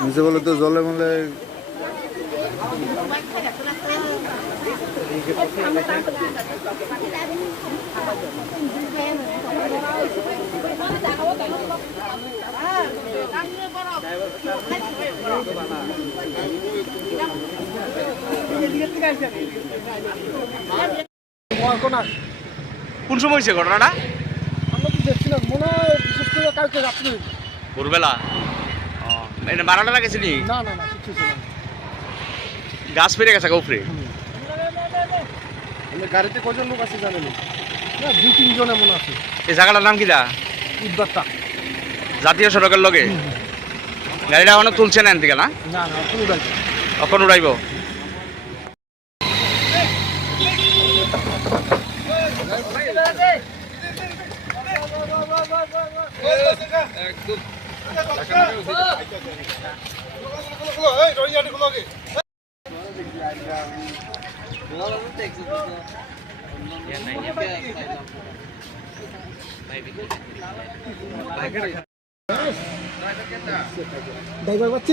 নিচে বলে তো জলে মলে মহাকোনা কোন সময় হয়েছে ঘটনাটা? আমরা তো দেখছিলাম মনে হয় বিশেষ করে কালকে রাত্রে। ভোরবেলা? এটা মারাটা লাগেছে নি না না না কিছু ছিল না। গাছ পেরে গেছে উপরে? মানে গাড়িতে কজন লোক আছে জানেন? না দু তিনজন এমন আছে। এই জায়গাটার নাম কিটা? উদ্বারটা জাতীয় সড়কের লগে? গাড়িটা এখনও তুলছে না এদিকে না? না না কোনো গাড়ি কখন উড়াইব? ড্রাইভার পাচ্ছি